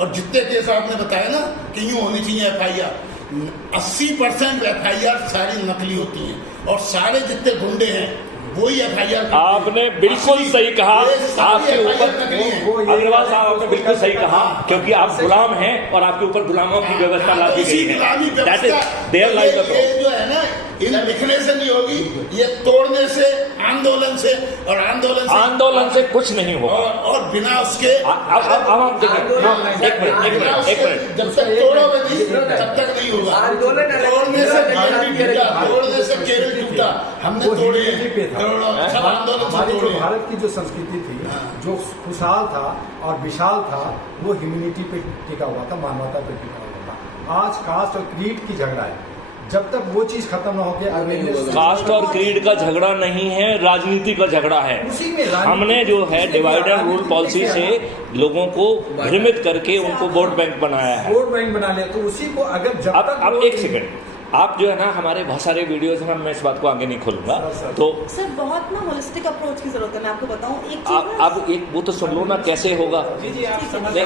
और जितने केस आपने बताया ना कि यूँ होनी चाहिए FIR, 80% FIR सारी नकली होती हैं और सारे जितने गुंडे हैं वही FIR। आपने बिल्कुल सही कहा, आपके ऊपर अग्रवाल साहब आपने बिल्कुल सही कहा, क्योंकि आप गुलाम हैं और आपके ऊपर गुलामों की व्यवस्था लादी गई है। That is there lies the problem. जो है ना, इन लिखने से नहीं होगी, ये तोड़ने से, आंदोलन से, और आंदोलन से कुछ नहीं होगा। और बिना उसके अब आप देखिए, एक मिनट, जब तक तोड़ोगे नहीं तब तक नहीं होगा। तोड़ने से केरल टूटा, हमने तोड़े सब आंदोलन से तोड़े। भारत की जो संस्कृति थी, जो खुशहाल था और विशाल था, वो ह्यूमैनिटी पे टिका हुआ था, मानवता पे टिका हुआ था। आज कास्ट और क्रीड की झगड़ा है, जब तक वो चीज खत्म न होके कास्ट और क्रीड का झगड़ा नहीं है, राजनीति का झगड़ा है। उसी में हमने जो है डिवाइड एंड रूल पॉलिसी से लोगों को भ्रमित करके उनको वोट बैंक बनाया है। वोट बैंक बना लिया, तो उसी को अगर जब तक अब एक सेकंड, आप जो है ना, हमारे बहुत सारे वीडियोस में, मैं इस बात को आगे नहीं खोलूंगा। तो सर बहुत ना होलिस्टिक अप्रोच की जरूरत है। मैं आपको बताऊं एक चीज, अब एक वो तो सुन लो ना कैसे होगा।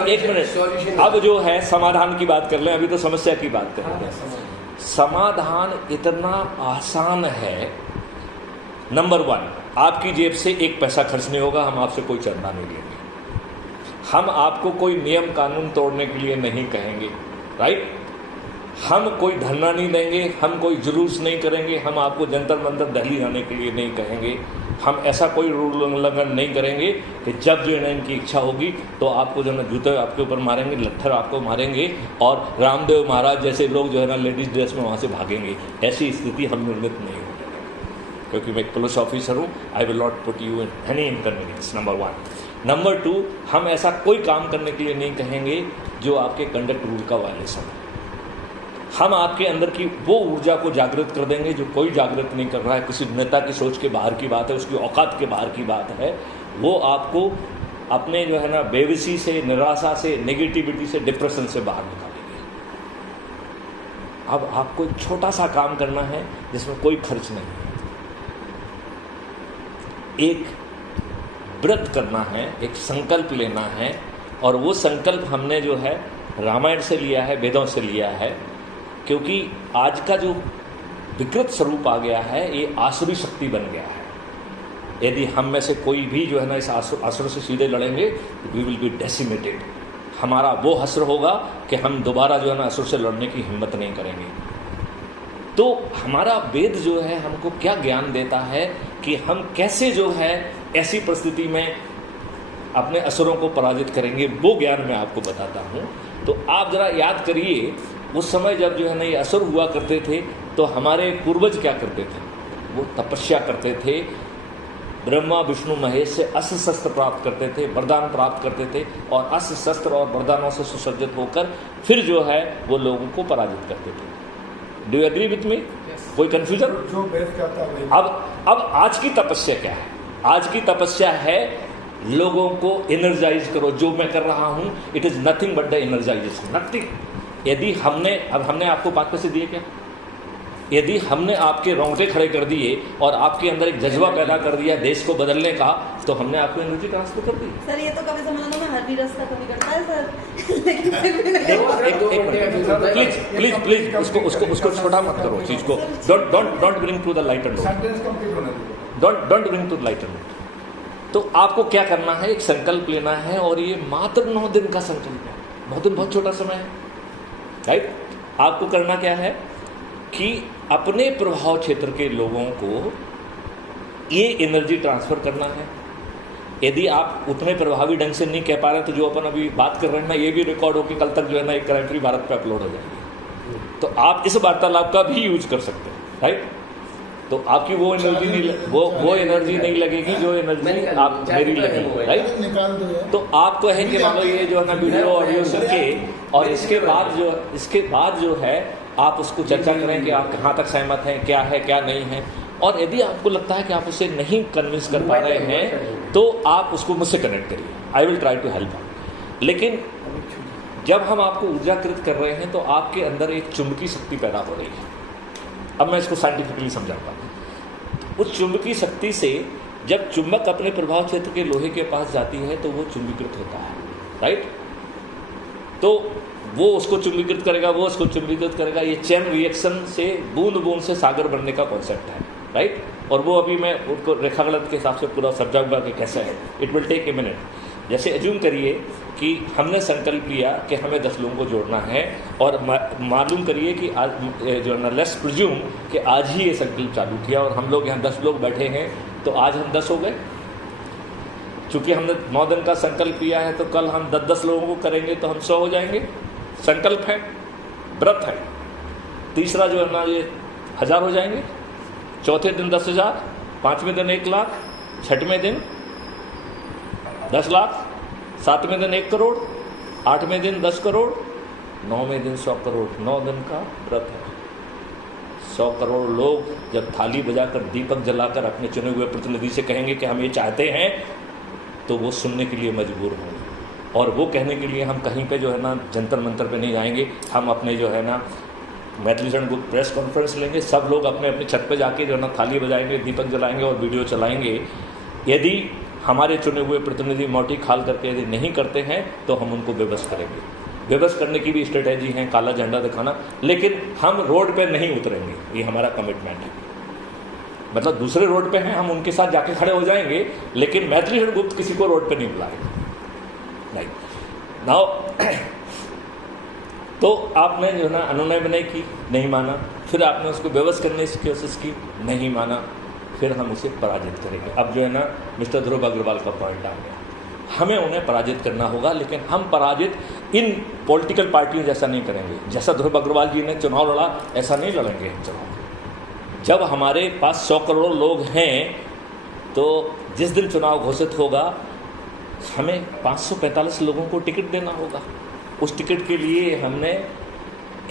एक मिनट, अब जो है समाधान की बात कर लें, अभी तो समस्या की बात कर रहे हैं। समाधान इतना आसान है। नंबर 1, आपकी जेब से एक पैसा खर्च नहीं होगा, हम आपसे कोई चंदा नहीं लेंगे, हम आपको कोई नियम कानून तोड़ने के लिए नहीं कहेंगे, राइट? हम कोई धरना नहीं देंगे, हम कोई जुलूस नहीं करेंगे, हम आपको जंतर मंतर दिल्ली आने के लिए नहीं कहेंगे, हम ऐसा कोई रूल उल्लंघन नहीं करेंगे कि जब जो है ना इनकी इच्छा होगी तो आपको जो है ना जूते आपके ऊपर मारेंगे, लट्ठर आपको मारेंगे और रामदेव महाराज जैसे लोग जो है ना लेडीज ड्रेस में वहाँ से भागेंगे। ऐसी स्थिति हम निर्मित नहीं होगी, क्योंकि मैं एक पुलिस ऑफिसर हूँ। I will not put you in any inconvenience, number 1। Number 2, हम ऐसा कोई काम करने के लिए नहीं कहेंगे जो आपके कंडक्ट रूल का वायलेशन है। हम आपके अंदर की वो ऊर्जा को जागृत कर देंगे जो कोई जागृत नहीं कर रहा है। किसी नेता की सोच के बाहर की बात है, उसकी औकात के बाहर की बात है। वो आपको अपने जो है ना बेबसी से, निराशा से, नेगेटिविटी से, डिप्रेशन से बाहर निकालेंगे। अब आपको एक छोटा सा काम करना है जिसमें कोई खर्च नहीं है। एक व्रत करना है, एक संकल्प लेना है, और वो संकल्प हमने जो है रामायण से लिया है, वेदों से लिया है, क्योंकि आज का जो विकृत स्वरूप आ गया है ये आसुरी शक्ति बन गया है। यदि हम में से कोई भी जो है ना इस असुर से सीधे लड़ेंगे तो वी विल बी डेसिमेटेड। हमारा वो हसर होगा कि हम दोबारा जो है ना असुर से लड़ने की हिम्मत नहीं करेंगे। तो हमारा वेद जो है हमको क्या ज्ञान देता है कि हम कैसे जो है ऐसी परिस्थिति में अपने असुरों को पराजित करेंगे, वो ज्ञान मैं आपको बताता हूँ। तो आप जरा याद करिए, उस समय जब जो है ना ये असुर हुआ करते थे तो हमारे पूर्वज क्या करते थे? वो तपस्या करते थे, ब्रह्मा विष्णु महेश से अस्त्र शस्त्र प्राप्त करते थे, वरदान प्राप्त करते थे, और अस्त्र शस्त्र और वरदानों से सुसज्जित होकर फिर जो है वो लोगों को पराजित करते थे। Do you agree with me? कोई कंफ्यूजन? अब आज की तपस्या क्या है? आज की तपस्या है लोगों को एनर्जाइज करो। जो मैं कर रहा हूं, it is nothing but the energization, nothing. यदि हमने आपको 5 पैसे दिए क्या? यदि हमने आपके रोंगटे खड़े कर दिए और आपके अंदर एक जज्बा पैदा कर दिया देश को बदलने का, तो हमने आपको एनर्जी ट्रांसफर कर दी। सर ये तो कभी जमानों में हर भी रास्ता कभी करता है सर। प्लीज उसको छोटा मत करो चीज को। Don't bring to the light and don't bring to the light and. तो आपको क्या करना है? एक संकल्प लेना है, और ये मात्र 9 दिन का संकल्प है। 9 दिन बहुत छोटा समय है, राइट? आपको करना क्या है कि अपने प्रभाव क्षेत्र के लोगों को ये एनर्जी ट्रांसफर करना है। यदि आप उतने प्रभावी ढंग से नहीं कह पा रहे तो जो अपन अभी बात कर रहे हैं ना, ये भी रिकॉर्ड हो कि कल तक जो है ना एक कमेंट्री भारत पे अपलोड हो जाएगी, तो आप इस वार्तालाप का भी यूज कर सकते हैं, राइट? तो आपकी वो एनर्जी नहीं, वो एनर्जी नहीं लगेगी जो एनर्जी आप मेरी लगेगी, राइट? तो आपको है कि मान लो ये जो है ना वीडियो ऑडियो सुन के, और इसके बाद जो है आप उसको चर्चा करें कि आप कहाँ तक सहमत हैं, क्या है क्या नहीं है। और यदि आपको लगता है कि आप उसे नहीं कन्विंस कर पा रहे हैं तो आप उसको मुझसे कनेक्ट करिए, I will try to help out. लेकिन जब हम आपको ऊर्जाकृत कर रहे हैं तो आपके अंदर एक चुंबकीय शक्ति पैदा हो रही है। अब मैं इसको साइंटिफिकली समझाता हूँ। उस चुंबकीय शक्ति से जब चुंबक अपने प्रभाव क्षेत्र के लोहे के पास जाती है तो वो चुंबकीकृत होता है, राइट? तो वो उसको चुंबकीकृत करेगा, वो उसको चुंबकीकृत करेगा। ये चेन रिएक्शन से बूंद बूंद से सागर बनने का कॉन्सेप्ट है, राइट। और वो अभी मैं उनको रेखागणित के हिसाब से पूरा समझाऊंगा कि कैसे है। It will take a minute. जैसे एज्यूम करिए कि हमने संकल्प लिया कि हमें 10 लोगों को जोड़ना है, और मालूम करिए कि आज जो है ना, लेट्स प्रिज्यूम कि आज ही ये संकल्प चालू किया और हम लोग यहाँ 10 लोग बैठे हैं, तो आज हम 10 हो गए। चूँकि हमने 9 दिन का संकल्प लिया है, तो कल हम 10 लोगों को करेंगे तो हम 100 हो जाएंगे। संकल्प है, व्रत है। तीसरा जो है ना, ये 1000 हो जाएंगे। चौथे दिन 10,000, 5वें दिन 1 लाख, 6वें दिन 10 लाख, 7वें दिन 1 करोड़, 8वें दिन 10 करोड़, 9वें दिन 100 करोड़। 9 दिन का व्रत है। 100 करोड़ लोग जब थाली बजाकर, दीपक जलाकर अपने चुने हुए प्रतिनिधि से कहेंगे कि हम ये चाहते हैं, तो वो सुनने के लिए मजबूर होंगे। और वो कहने के लिए हम कहीं पे जो है ना, जंतर मंतर पे नहीं जाएंगे। हम अपने जो है ना, मैथिलीशरण गुप्त प्रेस कॉन्फ्रेंस लेंगे, सब लोग अपने अपने छत पे जाके जो है ना, थाली बजाएंगे, दीपक जलाएंगे और वीडियो चलाएंगे। यदि हमारे चुने हुए प्रतिनिधि मोटी खाल करके यदि नहीं करते हैं, तो हम उनको बेबस करेंगे। बेबस करने की भी स्ट्रेटेजी है, काला झंडा दिखाना, लेकिन हम रोड पे नहीं उतरेंगे। ये हमारा कमिटमेंट है। मतलब दूसरे रोड पे हैं, हम उनके साथ जाके खड़े हो जाएंगे, लेकिन मैथिलीशरण गुप्त किसी को रोड पे नहीं बुलाएंगे, नहीं। नाउ तो आपने जो है ना, अनुनय विनय की, नहीं माना। फिर आपने उसको बेबस करने की कोशिश की, नहीं माना। फिर हम उसे पराजित करेंगे। अब जो है ना, मिस्टर ध्रुव अग्रवाल का पॉइंट आ गया, हमें उन्हें पराजित करना होगा, लेकिन हम पराजित इन पॉलिटिकल पार्टियों जैसा नहीं करेंगे। जैसा ध्रुव अग्रवाल जी ने चुनाव लड़ा, ऐसा नहीं लड़ेंगे चुनाव। जब हमारे पास 100 करोड़ लोग हैं, तो जिस दिन चुनाव घोषित होगा, हमें 545 लोगों को टिकट देना होगा। उस टिकट के लिए हमने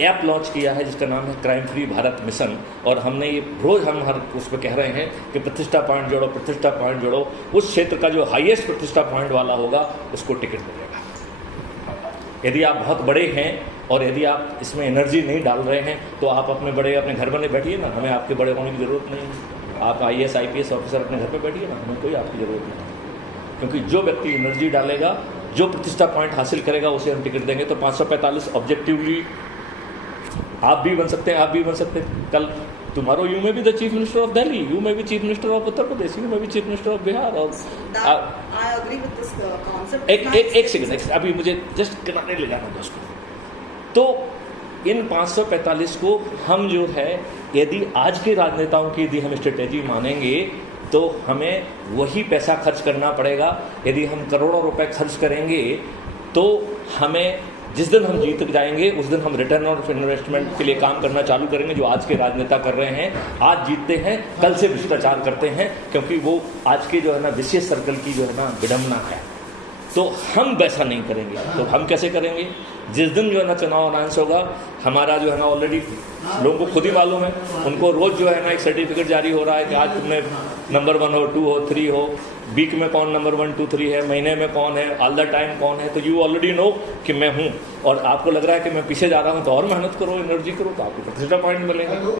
ऐप लॉन्च किया है जिसका नाम है क्राइम फ्री भारत मिशन। और हमने ये रोज़ हम हर उस पर कह रहे हैं कि प्रतिष्ठा पॉइंट जोड़ो, प्रतिष्ठा पॉइंट जोड़ो। उस क्षेत्र का जो हाईएस्ट प्रतिष्ठा पॉइंट वाला होगा, उसको टिकट मिलेगा। यदि आप बहुत बड़े हैं और यदि आप इसमें एनर्जी नहीं डाल रहे हैं, तो आप अपने घर बने बैठिए ना, हमें आपके बड़े होने की ज़रूरत नहीं है। आप IAS IPS ऑफिसर अपने घर पर बैठिए ना, हमें कोई आपकी ज़रूरत नहीं है। क्योंकि जो व्यक्ति एनर्जी डालेगा, जो प्रतिष्ठा पॉइंट हासिल करेगा, उसे हम टिकट देंगे। तो 545 ऑब्जेक्टिवली आप भी बन सकते हैं, आप भी बन सकते हैं। कल टुमारो यू में भी the chief minister of Delhi, you में भी chief minister of Uttar Pradesh, you में भी चीफ मिनिस्टर ऑफ बिहार। और एक सेकंड, अभी मुझे जस्ट किनारे ले जाना दोस्तों। तो इन 545 को हम जो है, यदि आज के राजनेताओं की यदि हम स्ट्रेटेजी मानेंगे, तो हमें वही पैसा खर्च करना पड़ेगा। यदि हम करोड़ों रुपए खर्च करेंगे, तो हमें जिस दिन हम जीत जाएंगे, उस दिन हम रिटर्न ऑफ इन्वेस्टमेंट के लिए काम करना चालू करेंगे, जो आज के राजनेता कर रहे हैं। आज जीतते हैं, कल से भ्रष्टाचार करते हैं, क्योंकि वो आज के जो है ना, विशेष सर्कल की जो है ना, विडम्बना है। तो हम वैसा नहीं करेंगे। तो हम कैसे करेंगे? जिस दिन जो है ना चुनाव अनाउंस होगा, हमारा जो है ना ऑलरेडी लोगों को खुद ही मालूम है, उनको रोज़ जो है ना एक सर्टिफिकेट जारी हो रहा है कि आज तुमने नंबर 1 हो, 2 हो, 3 हो, वीक में कौन नंबर 1, 2, 3 है, महीने में कौन है, ऑल द टाइम कौन है। तो यू ऑलरेडी नो कि मैं हूँ, और आपको लग रहा है कि मैं पीछे जा रहा हूँ, तो और मेहनत करो, एनर्जी करो, तो आपको प्रतिष्ठा पॉइंट मिलेगा।